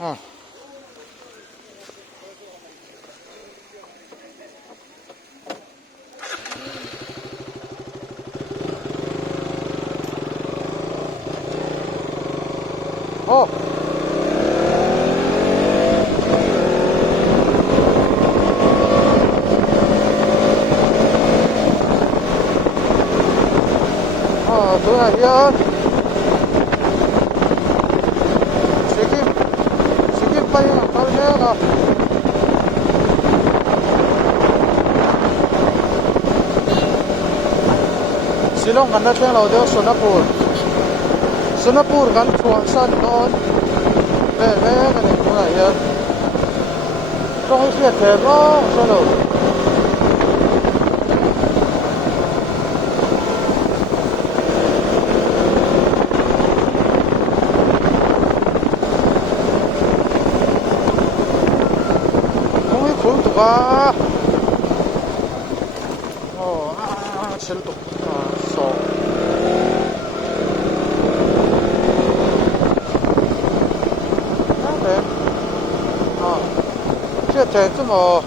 à ô tôi là yên Sige pa yun kalau niya ka Silong kan natin lao deo Sonapur kan chuan san doon kan ito na yan Trong cái việc thế đó sao đâu 와, 제일 또, 써. 네.这天这么。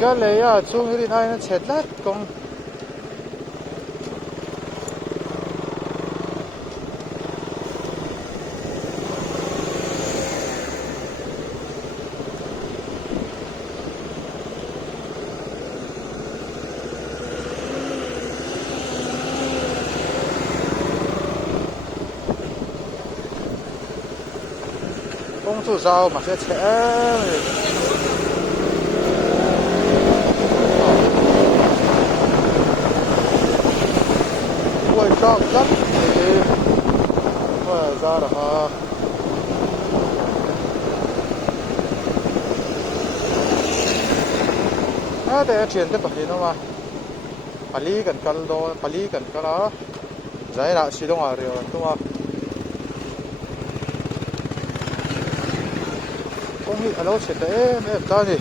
cái này à, chung cái này nó chết lắm con chủ sao mà sẽ quay sao rất thì ra là để chuyển tiếp bậc nó mà pali cần cân đo pali cần cái đó giải là xí đông à rồi đúng không không nghĩ alo sẽ để em ta gì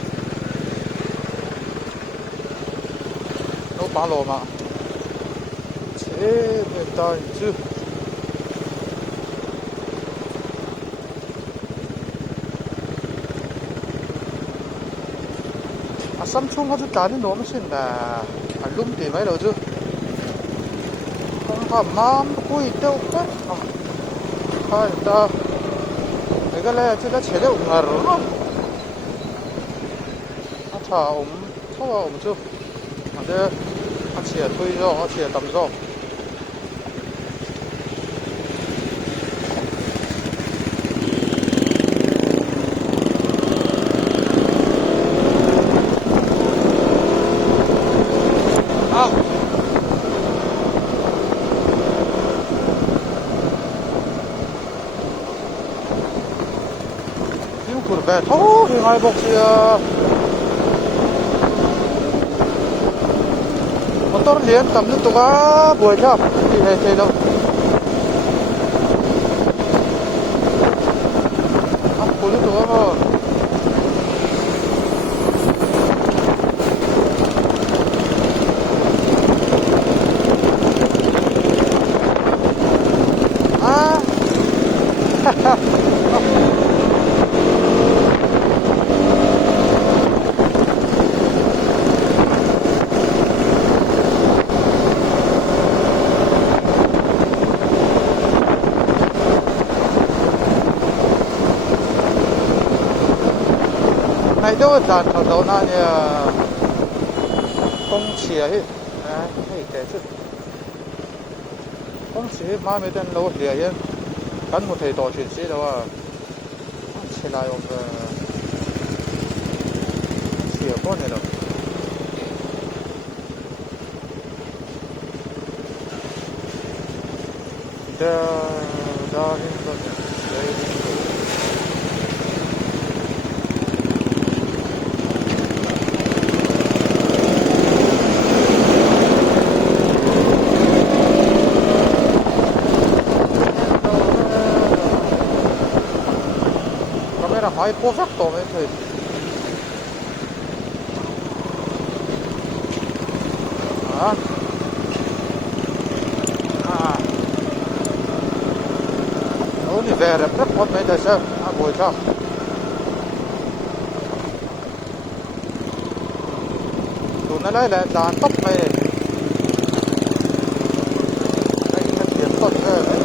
nó bán lô mà chế em ta chứ Samsung 아주 다른 너무 신다. 알룸 때문에 러죠. 공파 마음 보이 때 없다. 아, 일단 내가 내 제가 제대로 응하러. 자, 처와 엄청. 근데 같이 토이죠, 같이 담죠. Kurve, thôi hai bọc gì motor liền tầm nước tục á buổi chập thì hay đâu buổi nước tục á này đâu dàn thằng đầu na nè công chia hết hay cái chứ công chia mà mấy tên lâu liền yên cắn một thầy tổ chuyển sĩ đâu à chia lại ông chia con này đâu đó hiện rồi mai po vak to mai thei ni về rất rất tốt mấy đời sau buổi sau tụi nó lấy là đàn tóc này đây là tiền tốt hơn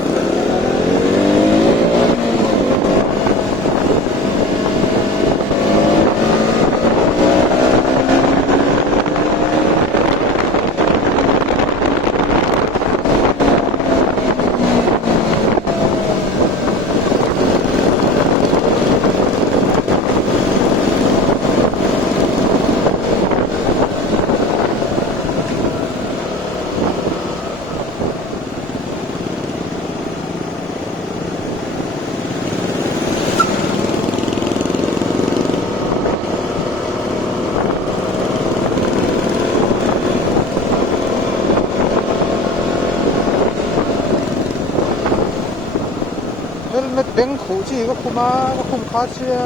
helmet beng khu chi có khum khá chia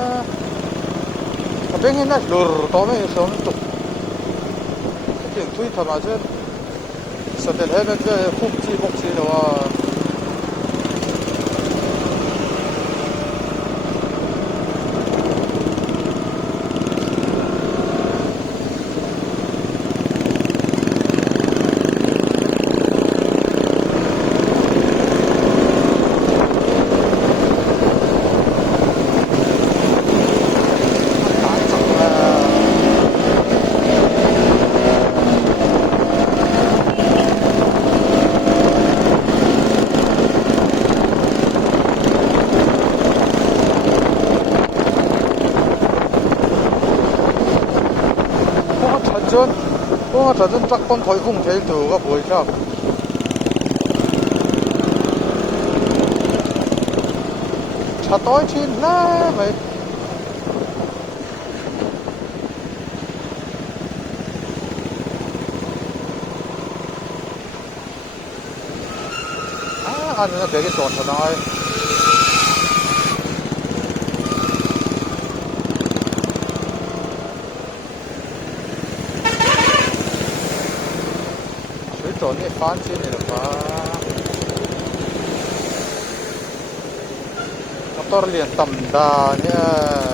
beng hin na lur to me so to tiếng thui thà mà chứ sao để helmet về khum chi bốc chi đó 뭐 저전 짝번 벌궁 제일 두가 보이죠? 차 tối chín lá mày anh nó để cái sọt cho nó này phán trên này là phá motor liền tầm đà nha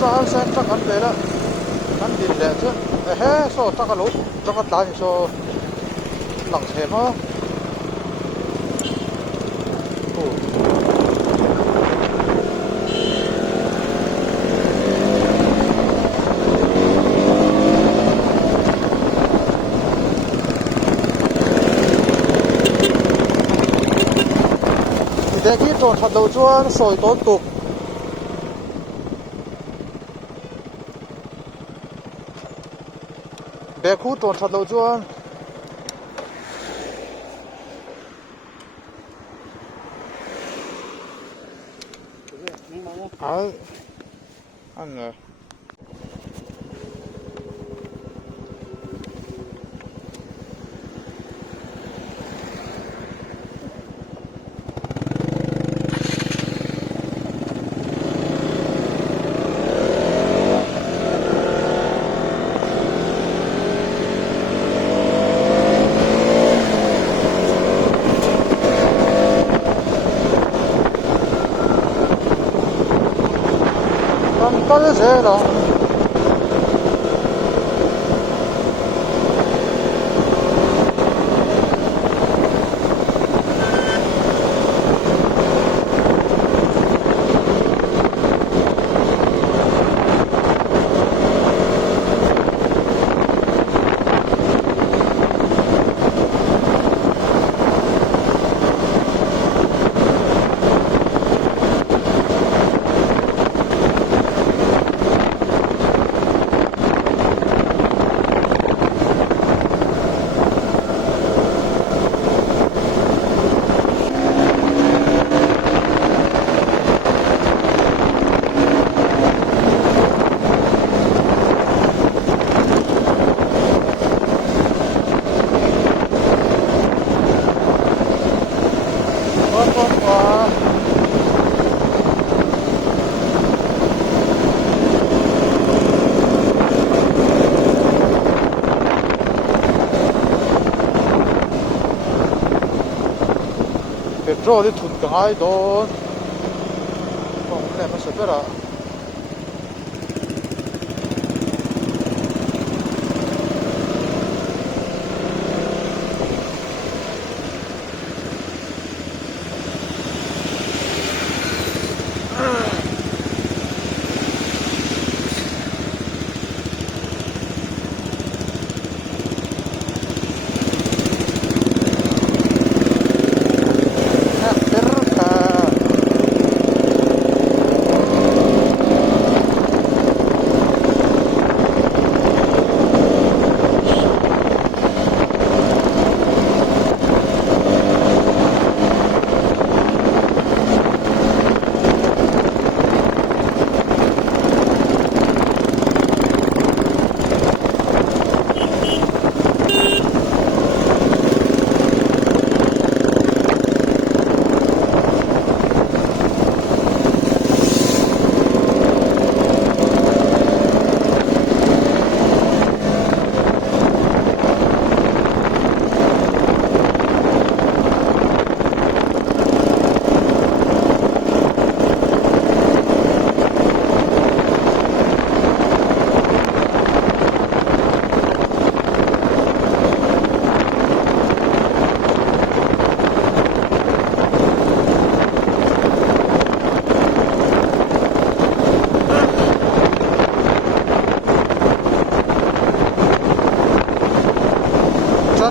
sao xem chắc ăn về đó ăn đi lẹ chứ hết số chắc ăn lốt chắc ăn đá số lẳng thêm á thì để khi trộn thật đầu chua nó sôi tốn tục bé khu trộn thật lâu chưa 아, 안 돼. 떨어져라. Rồi đi thun cả hai đồn không này mà sợ biết à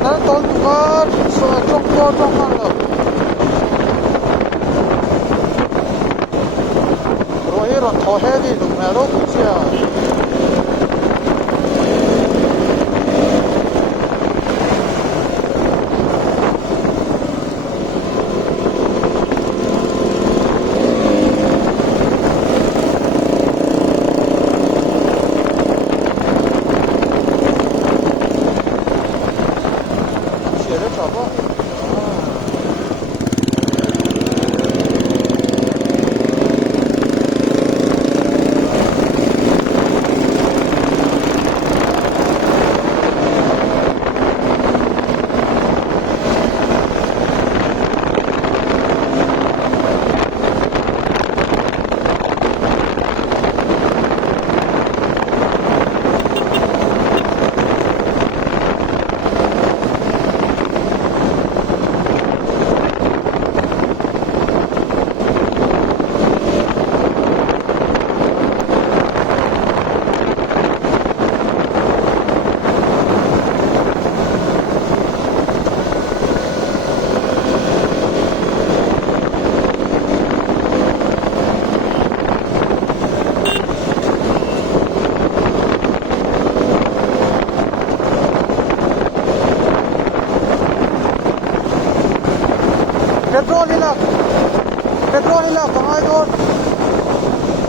나는 또 누가 쪽하는 거 그럼 이런 더 헤비 눈매로 그치야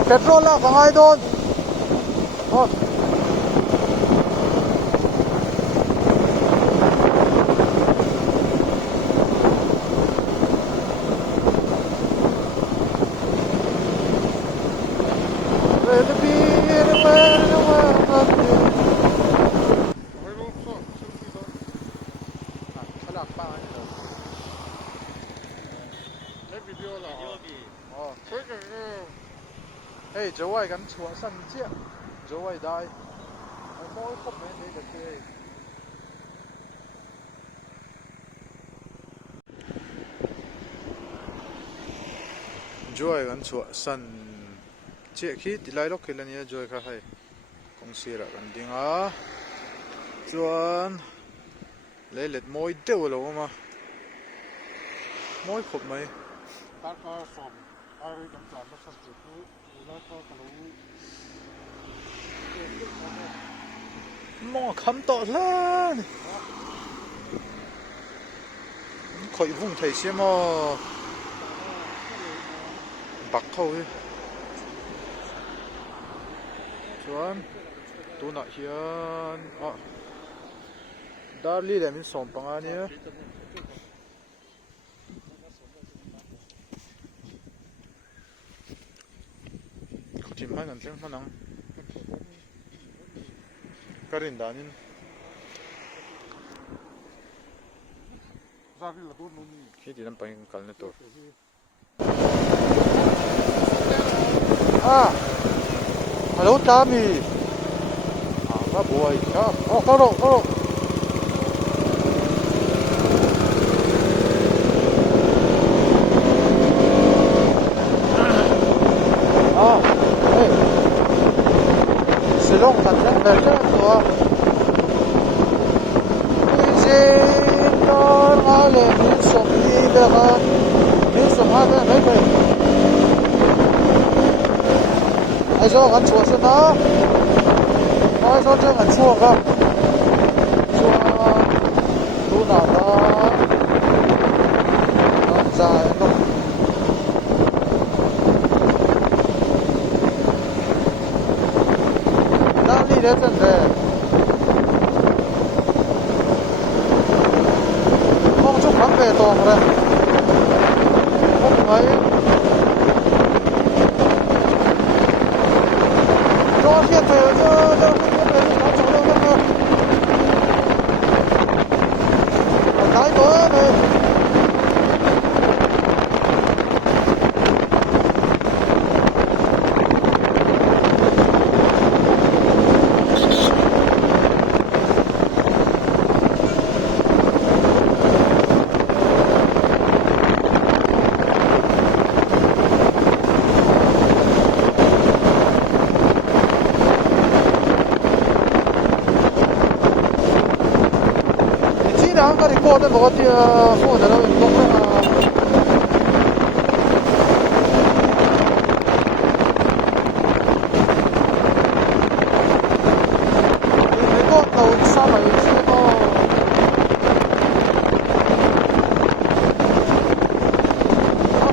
petrol la ka ngai don oh hey chỗ ai gắn chúa sân chiếc chỗ ai đây mỗi không mấy đấy được chơi chỗ ai gắn chúa sân chiếc khi thì lại lúc kia là nhớ chỗ ai hay công ty là gắn tiếng á chuan lấy lết môi đều rồi mà môi khục mấy ta có phòng ai cầm trả nó sắp được nó có cả mò khăm to lên khỏi vùng thầy xe mà bạc thôi chuan tu nãy hiền à đã đi làm mình sống bằng anh nhé tìm hai lần tiếng mà nắng cái gì đó nên ra cái là tốt luôn khi đi làm bằng cái này tốt à hello Tommy à má boy đó oh có rồi long thật rất là rất của Eugene con ngó lên những sông đi được những sông hát đó mấy người ai cho gắn chuột xem đó ai cho gắn chuột không chuột tu nào đó nó dài nó đi đến chân về không chúc lắm về toàn rồi không ấy cho thiệt về cho đâu không biết về nó chỗ đâu nữa cái mới này 한가리 꼬는 뭐 어디야 소원을 하면 먹거나 이거 나 어디 싸봐 여기 쓰고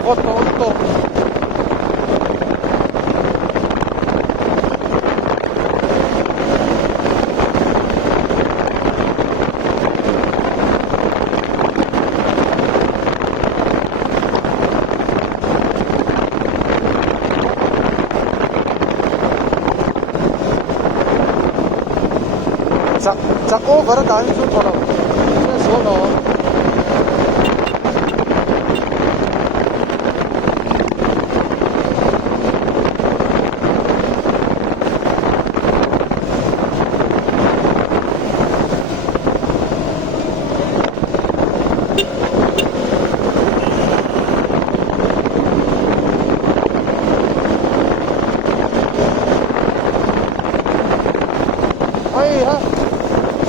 그것도 또 자, 걸어 다니면 좋더라고. 그래서 너. 아이,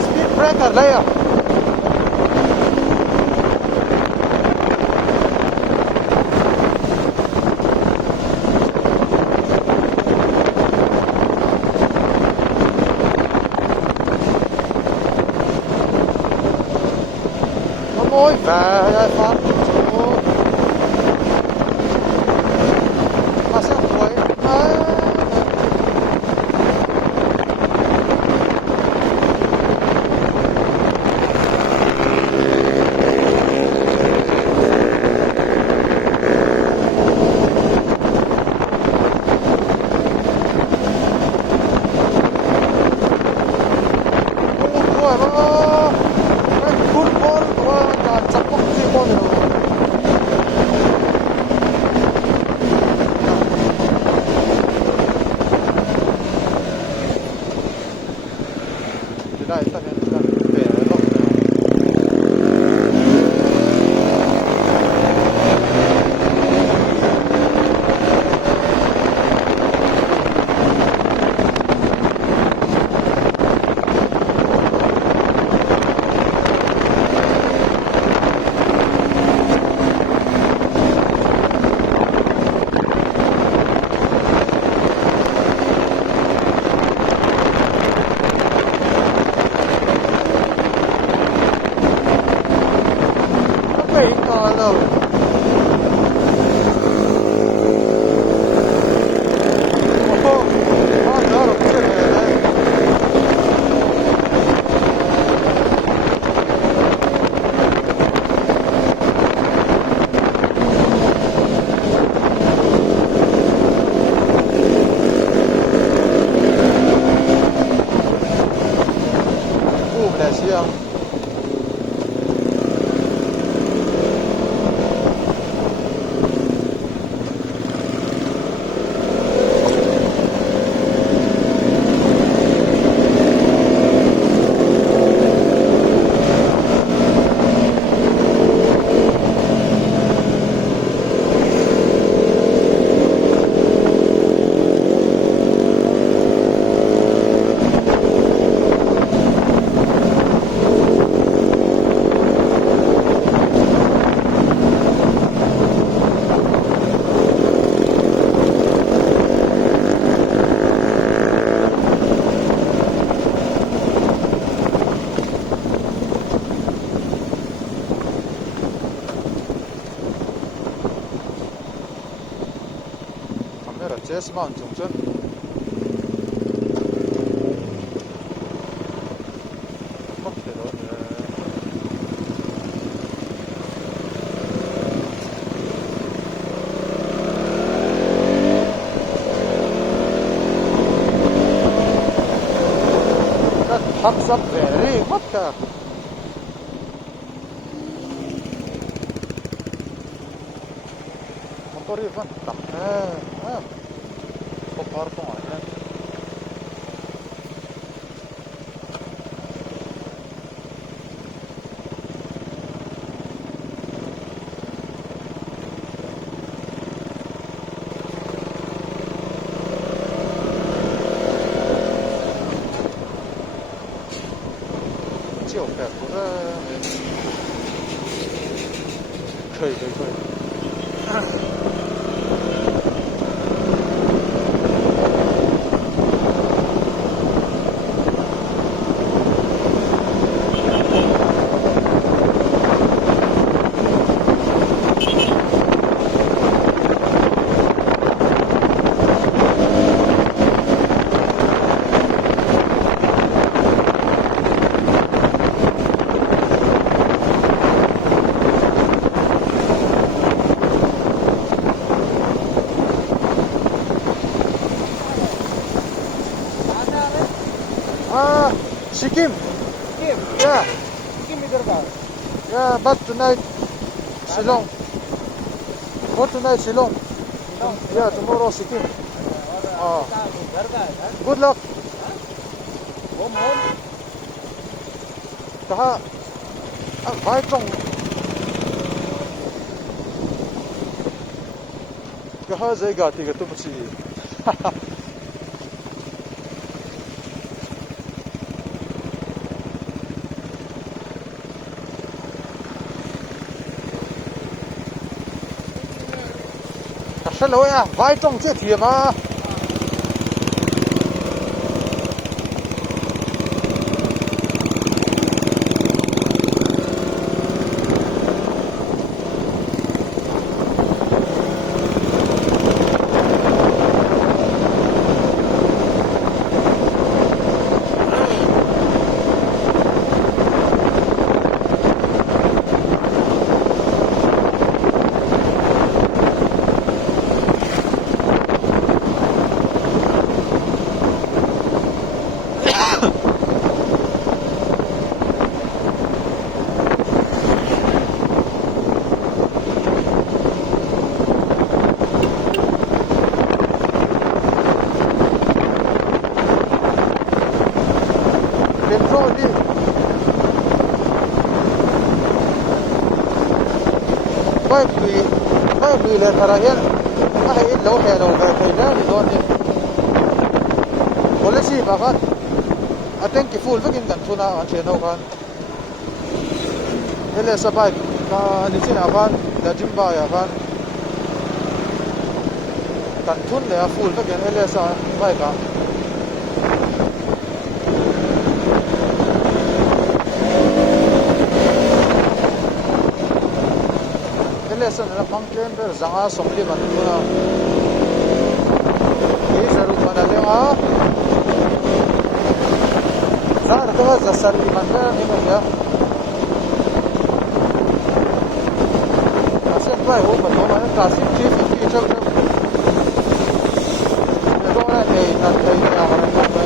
스피드 브레이커 레이어. Ôi về phát mà sao quậy West Mount chung chun mất thì rồi các thumbs up về đi mất cả motor itu kan tak kopar tu ada chiều kẹt cũng khơi Sikkim. Sikkim? Yeah, Sikkim इधर का? yeah, but tonight Shillong. For tonight Shillong. Shillong? Yeah, tomorrow Sikkim. और घर का है घर? Good luck. Home home? कहा भाई trong कहा जाएगा ठीक है तो बची是楼呀，vai trong这铁吗？ไม่มีเลยทาราเฮนไม่เห็นเราแห่เราไปแล้วนี่โดนนี่คนละสิบากันอาเต็งกี่ฟูลก็กินกันทุนอันเชนเอากันเฮเลสบายกันนี่สินะกันแต่จิมบายกันกันทุนเลยฟูลก็กินเฮเลสบายกันLesson na pangklen ber zanga somli man tuna ye zaru manale ha zar to zasarli man ber ni no ya asen pai ho pa no man ka sin chi fi chok chok ne do na nei na thai ya ha na pa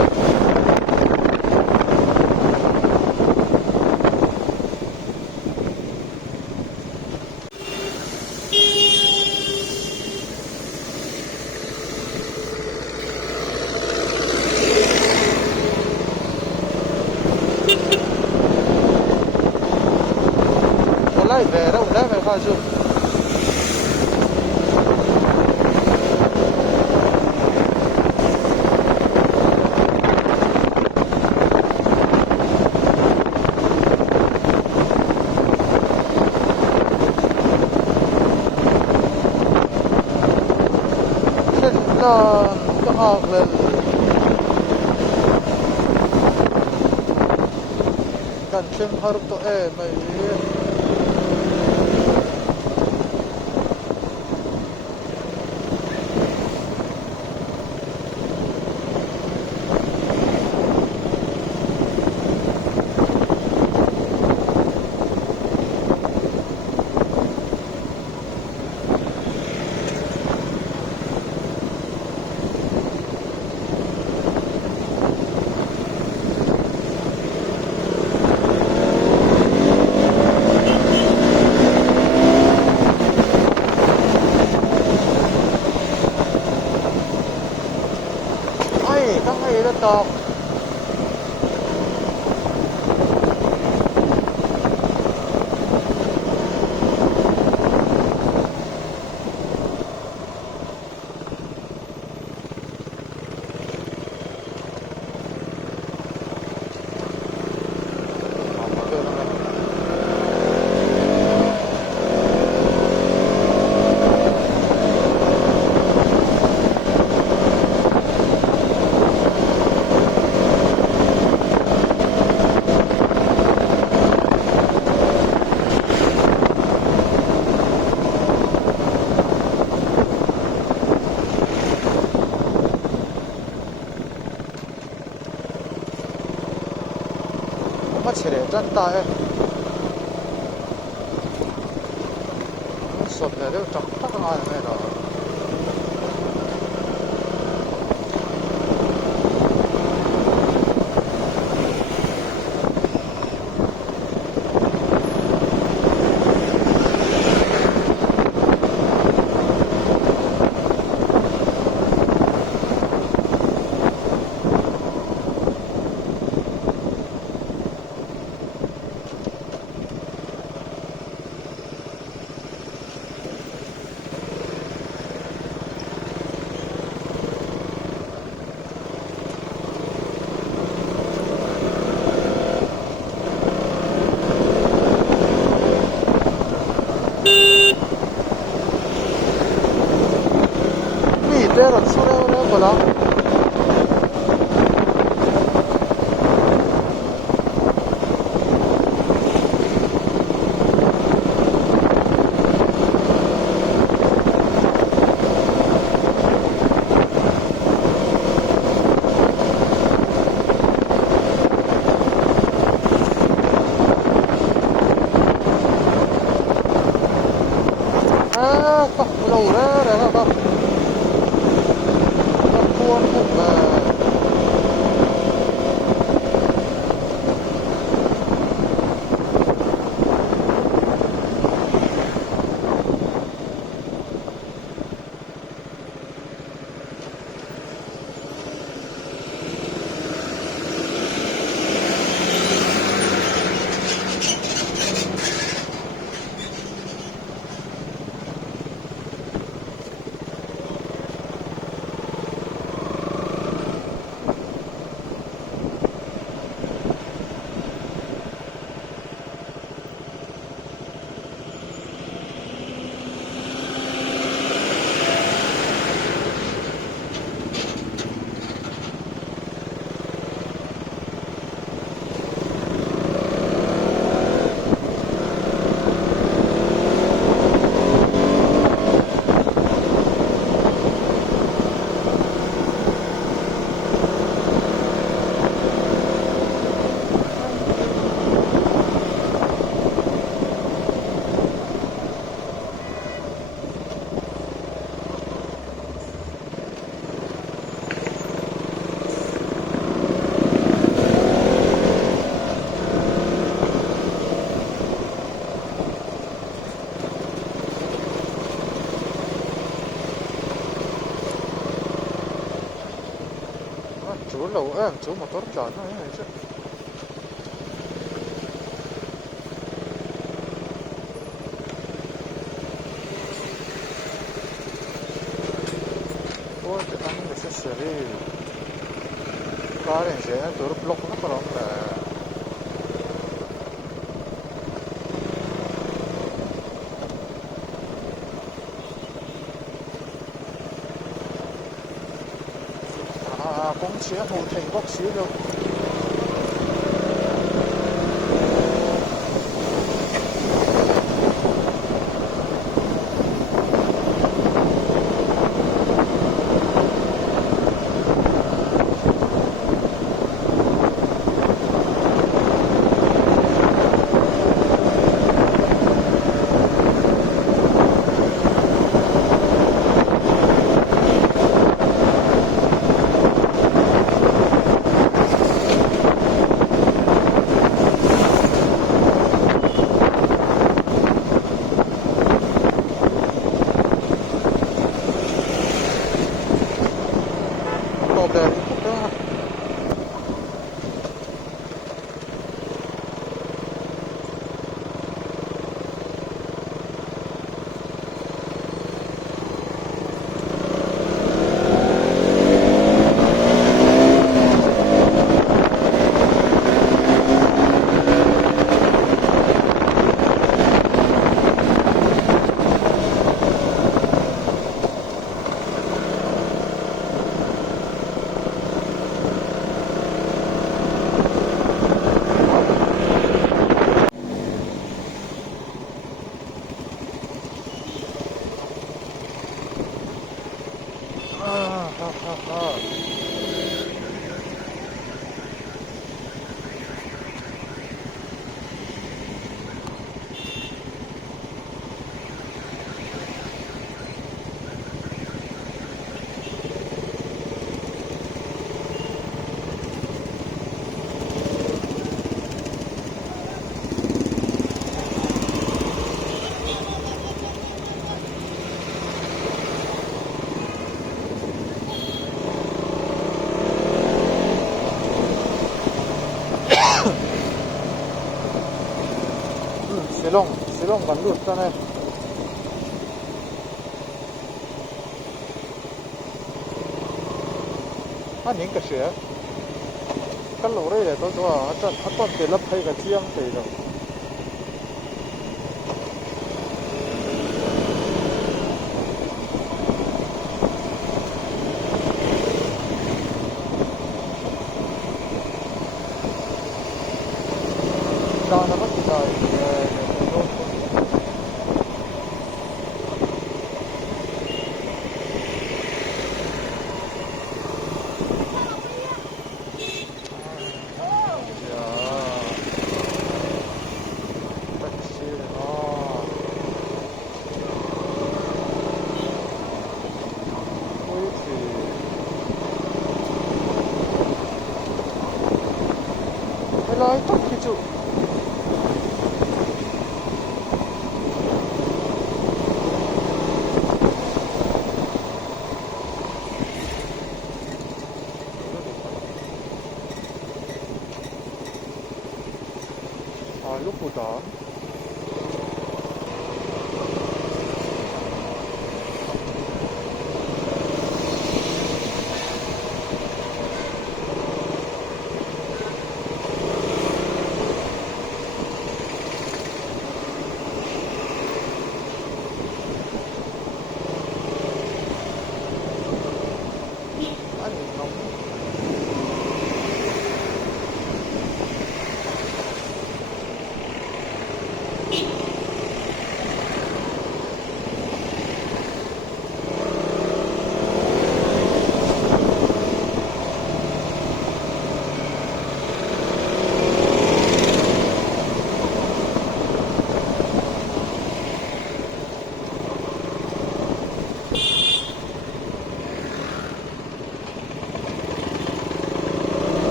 về đâu đấy về pha dương trên là các học lên cần trên harap to mày ทั้งไอ้แล้วตอกมาเฉลี่ยจันตายสดเลยเดี๋ยวจับตั้งงานไม่ได้Pero sure ore bola có lâu đó rồi có cuốn cũng chú lâu em chú một tốt chọn thôi chứ ôi cái anh này sẽ xử lý có đến sẽ tôi block nó còn là公車冇停屋市咯。Problem đó. Silong kan lut ta này. Những cái sữa cái lỗ đây là tôi cho nó còn để lấp hay cái chiang thì rồi cho nó mất rồi lại tắt cái chỗ lúc buổi đó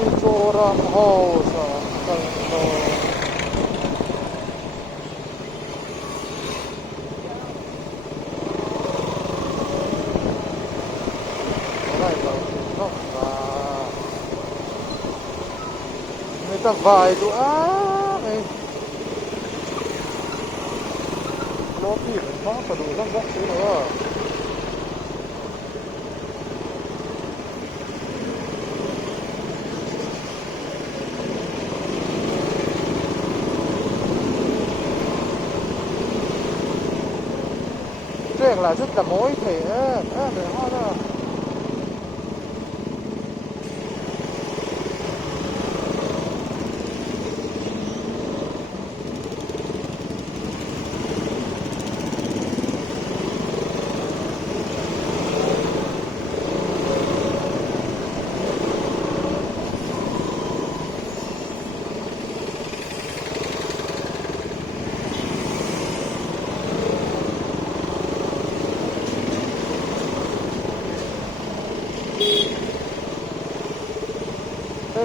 Mizoram House Kallo Đây là nó người ta vài chỗ này nó thì nó phải đủ răng rắc xíu nữa chuyện là rất là mối thể để ho ra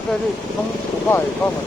cái gì không phải không mà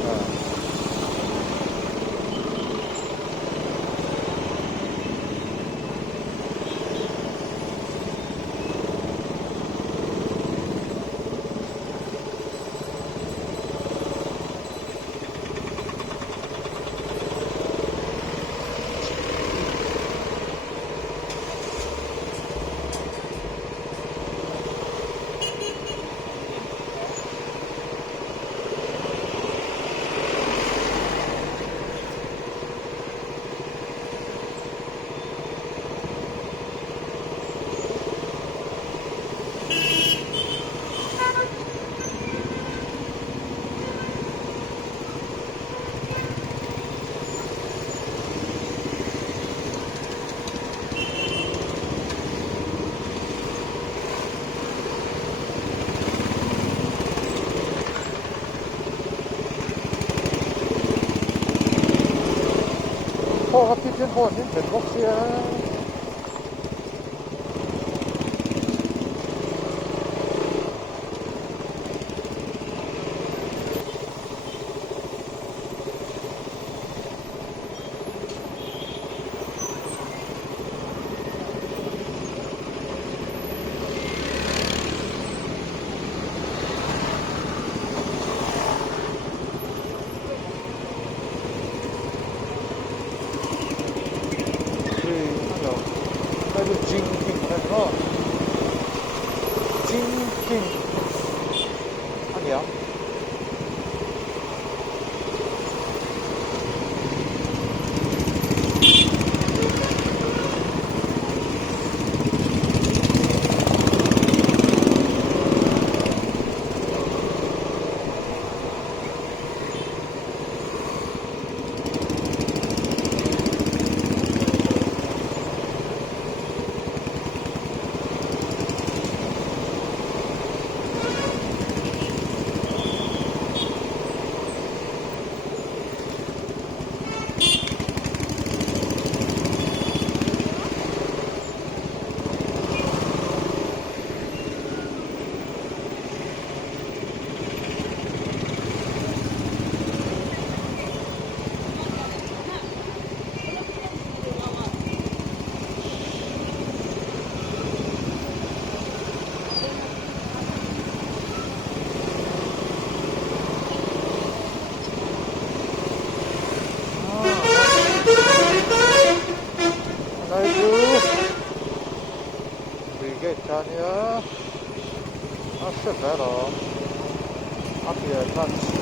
Ho hấp thiên ho thiên thần bốc xia Jinking no Jinking 아니야 Britannia. That's a better. Up here, nuts.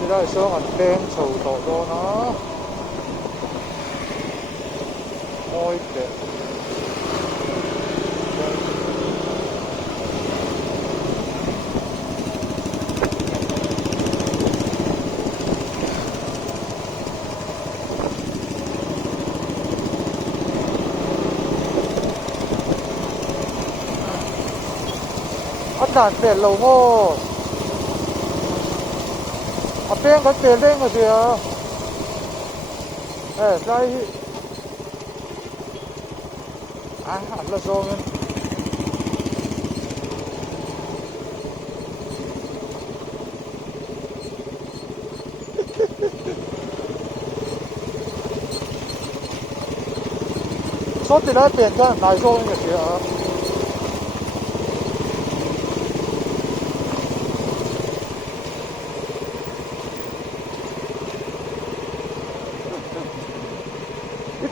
Thì đây xuống ảnh đen sầu tổ đó nó ôi kìa ắt đàn tiền lầu ngô 앞에 갈 때 된 것이야. 예, 사이. 아, 알았어. 오면. 소띠 날 때, 날 쏘는 것이야.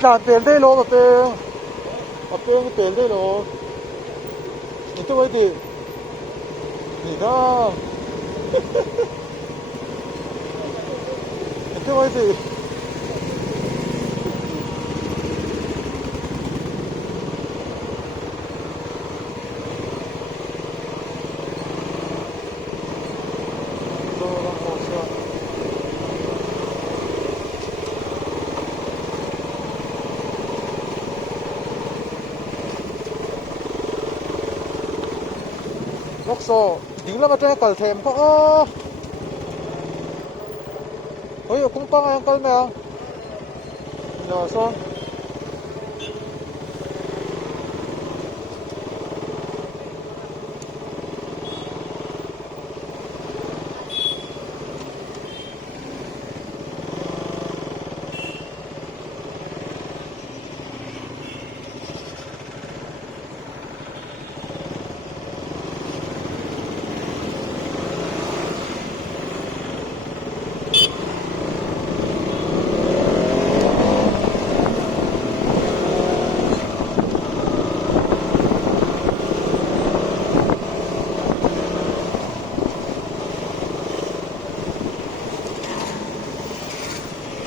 Làm tiền đây luôn mà tiền cái tiền đây luôn nhìn tôi ấy thì nhìn đó nhìn tôi ấy thì Nokso, di lang at yung kalsem ko. Oh! Uy, kung pa nga yung kalme ah. Noso.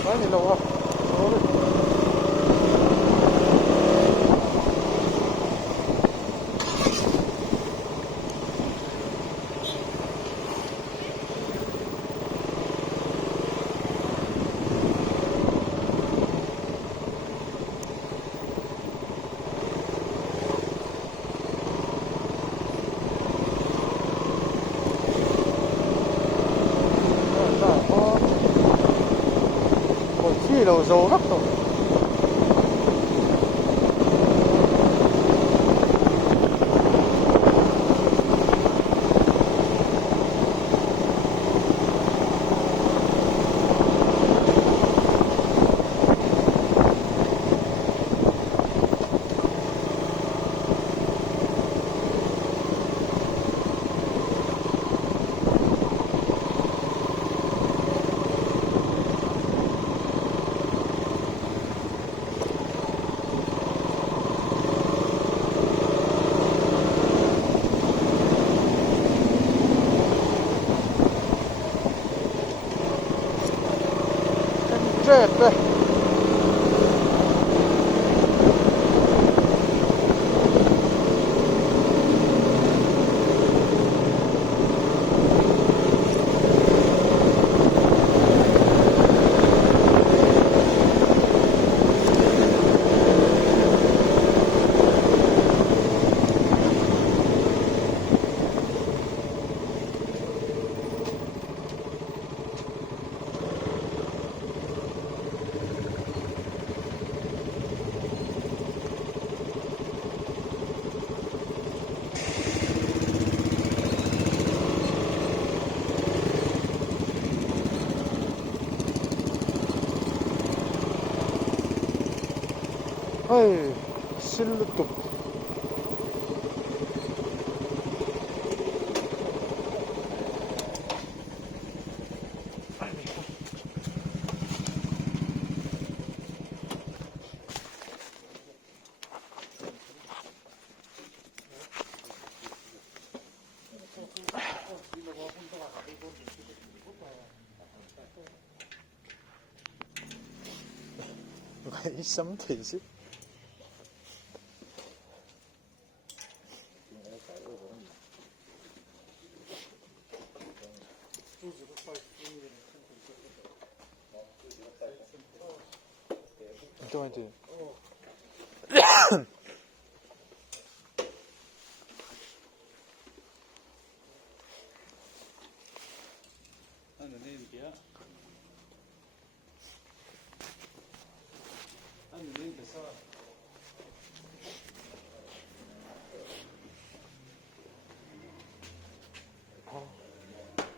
빨리 일로 와. Đâu dầu lắm rồi. Giuseppe. 어이, 실루뚝. Vậy sắm thì chứ. 잠깐만. 하는 애들이야.